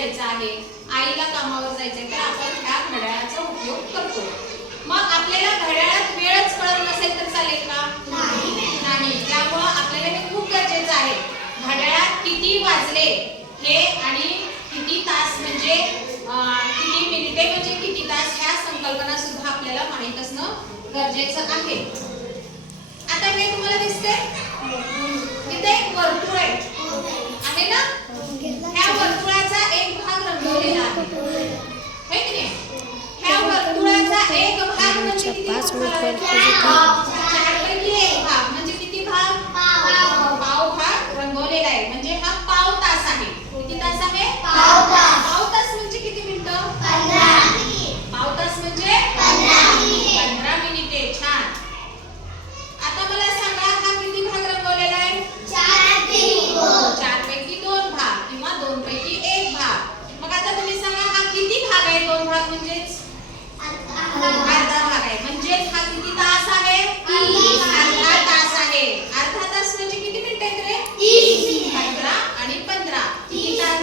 जायचं आहे, आईला कामावर जायचंय, तर आपण ह्या घड्याळाचा उपयोग करतो. मग आपल्याला घड्याळात वेळच कळत नसेल तर चालेल का? नाही. त्यामुळं आपल्याला हे खूप गरजेचं आहे. घड्याळात किती वाजले हे आणि किती तास म्हणजे किती मिनिटे म्हणजे किती तास ह्या संकल्पना सुद्धा आपल्याला माहित असणं गरजेचं आहे. आता हे तुम्हाला दिसते इथे एक वर्तुळ आहे ना? ह्या वर्तुळाचा एक भाग रंगवलेला आहे की नाही? ह्या वर्तुळाचा एक भाग म्हणजे किती भाग? चारपैकी एक भाग म्हणजे किती भाग? पाव भाग रंगवलेला आहे. म्हणजे हा पाव तास आहे. किती तास आहे? पाव तास म्हणजे किती मिनिटं? 15 मिनिट. पाव तास म्हणजे 15 मिनिटे. छान. आता मला सांगा हा किती भाग रंगवलेला आहे? 4 पैकी 2 भाग किंवा 2 पैकी 1 भाग. मग आता तुम्ही सांगा हा किती भाग आहे? 2 भाग म्हणजेच अर्धा भाग आहे. म्हणजेच हा किती तास आहे? अर्धा तास आहे. अर्धा तास म्हणजे किती मिनिटं आहेत रे? 15 आणि 15 किती तास?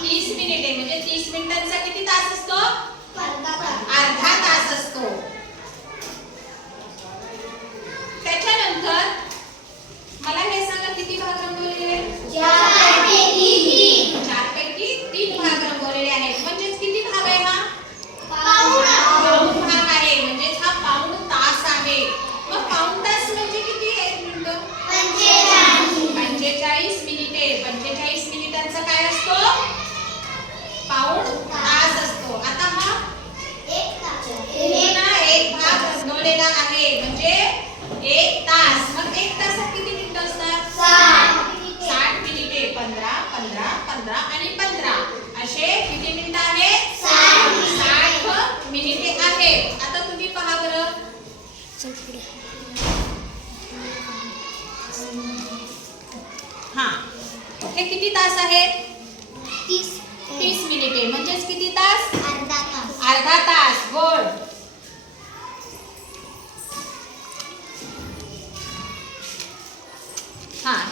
30 मिनिटे. म्हणजे 30 मिनिटांचा किती तास असतो? अर्धा तास असतो. त्याच्यानंतर मला हे सांगा किती भाग रंगवलेले आहेत? 4 पैकी 3 भाग रंगवलेले आहेत. म्हणजेच किती भाग आहे हा? पाऊण भाग आहे. म्हणजेच हा पाऊण तास आहे. मग पाऊण तास म्हणजे किती मिनिटं? 45 मिनिटे. 45 मिनिटांचा काय असतो? पाऊण तास असतो. आता हा एक भाग रंगवलेला आहे म्हणजे 1 तास. मग 1 तासात किती मिनिटं असतात? 60 मिनिटे. 15 15 15 आणि 15 असे किती मिनिटं आहेत? 60 मिनिटे आहेत. आता तुम्ही पहा बरं. हे किती तास आहेत? 30 मिनिटे. म्हणजेच किती तास? अर्धा तास. गुड.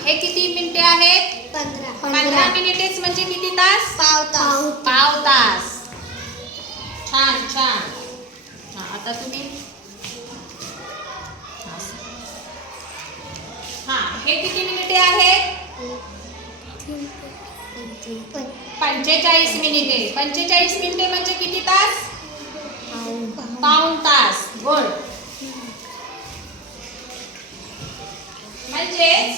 हे किती मिनिटे आहेत? 15 मिनिटेच म्हणजे किती तास? पाव तास. छान छान. आता तुम्ही हे किती मिनिटे आहेत? 45 मिनिटे. 45 मिनिटे म्हणजे किती तास? पाऊण तास. गुड. म्हणजेच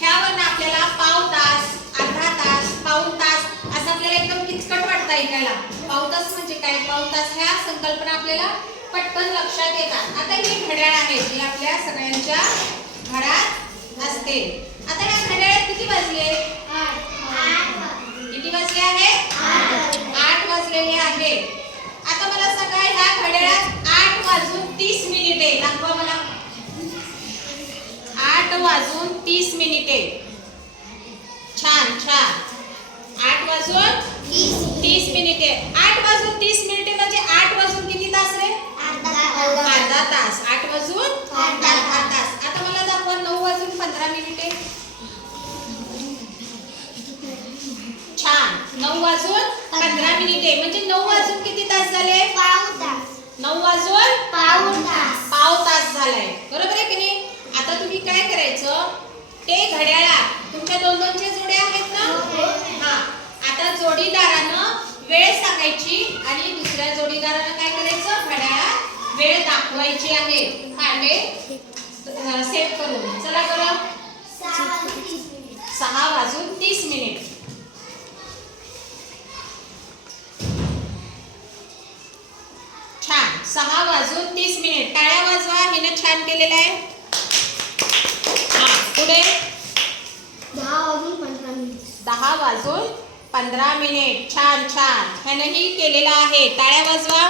ह्यावरून आपल्याला पाव तास, अर्धा तास, पाऊण तास असं आपल्याला एकदम किचकट वाटतं ऐकायला. पाव तास म्हणजे काय? पाव तास ह्या संकल्पना आपल्याला पटकन लक्षात येतात. आता ही घड्याळ आहे जी आपल्या सगळ्यांच्या घरात असते. आता ह्या घड्याळात किती वाजले? किती वाजले आहे? 8 वाजलेले आहे. आता मला सांगा ह्या घड्याळात 8 वाजून 30 मिनिटे. दाखवा मला. 8 वाजून 30 मिनिटे. छान छान. 8 वाजून 30 मिनिटे. 8 वाजून 30 मिनिटे म्हणजे 8 वाजून किती तास रे? अर्धा तास. 8 वाजून अर्धा तास. आता मला दाखवा 9 वाजून 15 मिनिटे. छान. 9 वाजून 15 मिनिटे म्हणजे 9 वाजून किती तास झाले? 9 वाजून पाव तास झालाय. बरोबर आहे की नाही? आता तुम्ही काय करायचं? ते घड्याळात तुमच्या 2-2च्या जोड्या आहेत ना? आता जोडीदारानं वेळ सांगायची आणि दुसऱ्या जोडीदारानं काय करायचं? घड्याळात वेळ दाखवायची आहे. हे सेट करून. चला बरं. 6 वाजून 30 मिनिट. छान. 6 वाजून 30 मिनिट. टाळ्या वाजवा. हिने छान केलेलं आहे. पुढे 10 वाजून 15 मिनिट. छान छान. ह्यानंही केलेलं आहे. टाळ्या वाजवा.